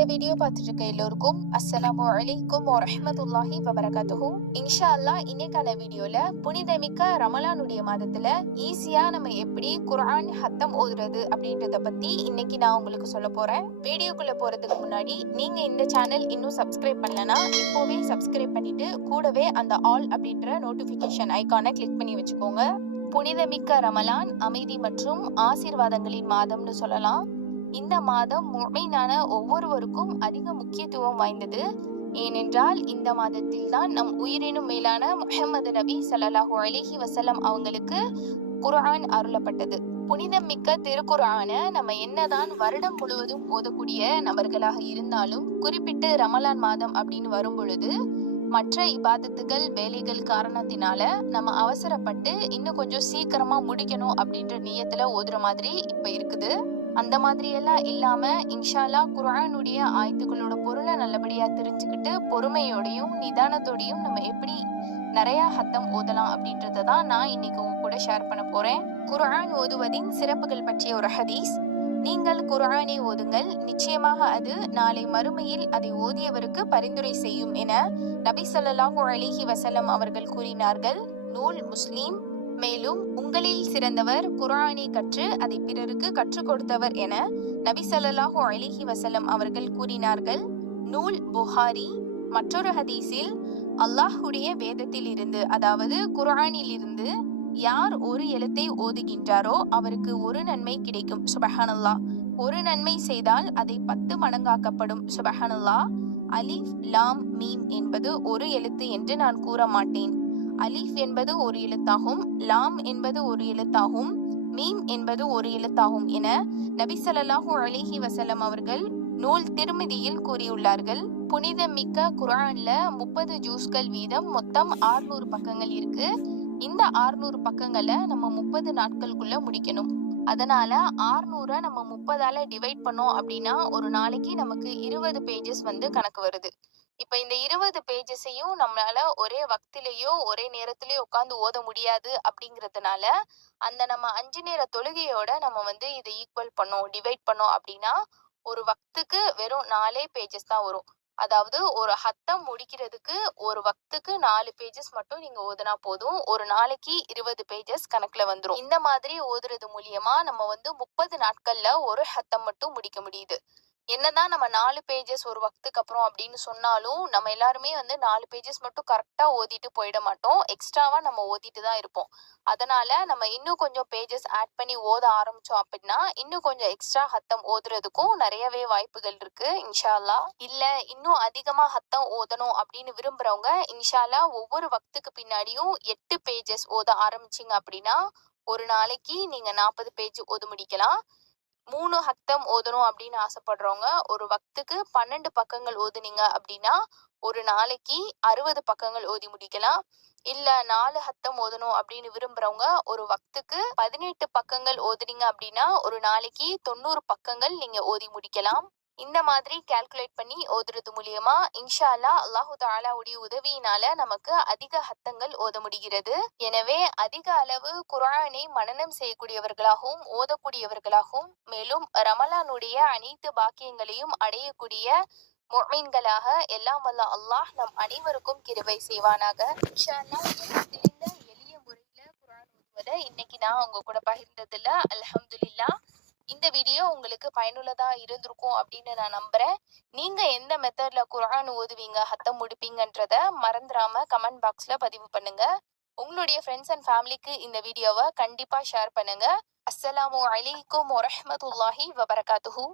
இந்த வீடியோ பார்த்துட்டு இருக்க எல்லோருக்கும் அஸ்ஸலாமு அலைக்கும் வரஹ்மத்துல்லாஹி வபரகாத்துஹு. இன்ஷா அல்லாஹ் இன்னைக்கான வீடியோல புனிதமிக்க ரமலானுடைய மாதத்துல ஈஸியா நம்ம எப்படி குர்ஆன் ஹத்தம் ஓதுறது அப்படின்றத பத்தி இன்னைக்கு நான் உங்களுக்கு சொல்ல போறேன். வீடியோக்குள்ள போறதுக்கு முன்னாடி நீங்க இந்த சேனல் இன்னும் சப்ஸ்கிரைப் பண்ணலனா இப்போவே சப்ஸ்கிரைப் பண்ணிட்டு கூடவே அந்த ஆல் அப்படின்ற நோட்டிபிகேஷன் ஐகானை கிளிக் பண்ணி வச்சுக்கோங்க. புனிதமிக்க ரமலான் அமைதி மற்றும் ஆசீர்வாதங்களின் மாதம்னு சொல்லலாம். இந்த மாதம் முஃமினான ஒவ்வொருவருக்கும் அதிக முக்கியத்துவம் வாய்ந்தது. ஏனென்றால் இந்த மாதத்தில் தான் நம் உயிரினும் மேலான முஹம்மது நபி ஸல்லல்லாஹு அலைஹி வஸல்லம் அவங்களுக்கு குர்ஆன் அருளப்பட்டது. புனிதம் மிக்க திருக்குர்ஆன நம்ம என்னதான் வருடம் முழுவதும் ஓதக்கூடிய நபர்களாக இருந்தாலும் குறிப்பிட்டு ரமலான் மாதம் அப்படின்னு வரும் பொழுது மற்ற இபாதத்துகள் வேலைகள் காரணத்தினால நம்ம அவசரப்பட்டு இன்னும் கொஞ்சம் சீக்கிரமா முடிக்கணும் அப்படின்ற நியத்துல ஓதுற மாதிரி இப்ப இருக்குது. அந்த மாதிரி எல்லாம் இல்லாம இன்ஷா அல்லாஹ் குர்ஆனுடைய ஆயத்துக்களோட பொருளை நல்லபடியா தெரிஞ்சுக்கிட்டு பொறுமையோடையும் நிதானத்தோடையும் நம்ம எப்படி நிறைய ஹத்தம் ஓதலாம் அப்படின்றத தான் நான் இன்னைக்கு உங்க கூட ஷேர் பண்ண போறேன். குர்ஆன் ஓதுவதின் சிறப்புகள் பற்றிய ஒரு ஹதீஸ். நீங்கள் குர்ஆனை ஓதுங்கள், நிச்சயமாக அது நாளை மறுமையில் அதை ஓதியவருக்கு பரிந்துரை செய்யும் என நபி ஸல்லல்லாஹு அலைஹி வஸல்லம் அவர்கள் கூறினார்கள். நூல் முஸ்லிம். மேலும் உங்களில் சிறந்தவர் குர்ஆனை கற்று அதை பிறருக்கு கற்றுக் கொடுத்தவர் என நபி ஸல்லல்லாஹு அலைஹி வஸல்லம் அவர்கள் கூறினார்கள். நூல் புகாரி. மற்றொரு ஹதீஸில் அல்லாஹ்வுடைய வேதத்தில் இருந்து அதாவது குர்ஆனில் இருந்து யார் ஒரு எழுத்தை ஓதுகின்றாரோ அவருக்கு ஒரு நன்மை கிடைக்கும். சுபஹானல்லாஹ். ஒரு நன்மை செய்தால் அதை 10 மடங்காக்கப்படும். சுபஹானல்லாஹ். அலிஃப் லாம் மீம் என்பது ஒரு எழுத்து என்று நான் கூற மாட்டேன். அலிஃப் என்பது ஒரு எழுத்தாகும், லாம் என்பது ஒரு எழுத்தாகும், மீம் என்பது ஒரு எழுத்தாகும் என நபி ஸல்லல்லாஹு அலைஹி வஸல்லம் அவர்கள் நூல் திர்மிதியில் கூறியுள்ளார்கள். புனிதம் மிக்க குர்ஆன்ல 30 ஜூஸ்கள் வீதம் மொத்தம் 600 பக்கங்கள் இருக்கு. இந்த 600 பக்கங்களை நம்ம 30 நாட்களுக்குள்ள முடிக்கணும். அதனால 600 நம்ம 30ஆல டிவைட் பண்ணோம் அப்படின்னா ஒரு நாளைக்கு நமக்கு 20 பேஜஸ் கணக்கு வருது. இப்ப இந்த 20 பேஜஸையும் நம்மளால ஒரே வக்திலேயோ ஒரே நேரத்திலேயோ உட்கார்ந்து ஓத முடியாது. அப்படிங்கறதுனால அந்த நம்ம 5 நேர தொழுகையோட நம்ம இதை ஈக்குவல் பண்ணோம், டிவைட் பண்ணோம் அப்படின்னா ஒரு வக்துக்கு வெறும் 4 பேஜஸ் தான் வரும். அதாவது ஒரு ஹத்தம் முடிக்கிறதுக்கு ஒரு வக்துக்கு 4 பேஜஸ் மட்டும் நீங்க ஓதுனா போதும். ஒரு நாளைக்கு 20 பேஜஸ் கணக்குல வந்துரும். இந்த மாதிரி ஓதுறது மூலியமா நம்ம 30 நாட்கள்ல ஒரு ஹத்தம் மட்டும் முடிக்க முடியுது. என்னதான் நம்ம 4 பேஜஸ் ஒரு வக்துக்கு அப்புறம் அப்படின்னு சொன்னாலும் நம்ம எல்லாருமே 4 பேஜஸ் மட்டும் கரெக்டா ஓதிட்டு போயிட மாட்டோம். எக்ஸ்ட்ராவா நம்ம ஓதிட்டு தான் இருப்போம். அதனால நம்ம இன்னும் கொஞ்சம் பேஜஸ் ஆட் பண்ணி ஓத ஆரம்பிச்சோம் அப்படின்னா இன்னும் கொஞ்சம் எக்ஸ்ட்ரா ஹத்தம் ஓதுறதுக்கும் நிறையவே வாய்ப்புகள் இருக்கு இன்ஷா அல்லாஹ். இல்ல இன்னும் அதிகமா ஹத்தம் ஓதணும் அப்படின்னு விரும்புறவங்க இன்ஷா அல்லாஹ் ஒவ்வொரு வக்துக்கு பின்னாடியும் 8 பேஜஸ் ஓத ஆரம்பிச்சீங்க அப்படின்னா ஒரு நாளைக்கு நீங்க 40 பேஜ் ஓத முடிக்கலாம். 3 ஹத்தம் ஓதணும் அப்படின்னு ஆசைப்படுறவங்க ஒரு வக்துக்கு 12 பக்கங்கள் ஓதுனீங்க அப்படின்னா ஒரு நாளைக்கு 60 பக்கங்கள் ஓதி முடிக்கலாம். இல்ல 4 ஹத்தம் ஓதணும் அப்படின்னு விரும்புறவங்க ஒரு வக்துக்கு 18 பக்கங்கள் ஓதுனீங்க அப்படின்னா ஒரு நாளைக்கு 90 பக்கங்கள் நீங்க ஓதி முடிக்கலாம். இந்த மாதிரி கால்குலேட் பண்ணி ஓதுறது மூலியமா இன்ஷா அல்லாஹ் அல்லாஹு தஆலாவுடைய உதவியினால நமக்கு அதிக ஹத்தங்கள் ஓத முடிகிறது. எனவே அதிக அளவு குர்ஆனை மனனம் செய்யக்கூடியவர்களாகவும் ஓதக்கூடியவர்களாகவும் மேலும் ரமலானுடைய அனைத்து பாக்கியங்களையும் அடையக்கூடிய முஃமின்களாக எல்லாம் வல்ல அல்லாஹ் நம் அனைவருக்கும் கிருபை செய்வானாக. இன்ஷா அல்லாஹ் எனக்கு தெரிந்த எளிய முறையில குர்ஆன் ஓதுவதை இன்னைக்கு நான் உங்க கூட பகிர்ந்ததுல அல்ஹம்துலில்லாஹ். இந்த வீடியோ உங்களுக்கு பயனுள்ளதா இருந்திருக்கும் அப்படின்னு நான் நம்புறேன். நீங்க எந்த மெத்தட்ல குர்ஆன் ஓதுவீங்க, ஹத்தம் முடிப்பீங்கன்றத மறந்துடாம கமெண்ட் பாக்ஸ்ல பதிவு பண்ணுங்க. உங்களுடைய ஃப்ரெண்ட்ஸ் அண்ட் ஃபேமிலிக்கு இந்த வீடியோவை கண்டிப்பா ஷேர் பண்ணுங்க. அஸ்ஸலாமு அலைக்கும் வரஹ்மத்துல்லாஹி வபரகாத்துஹு.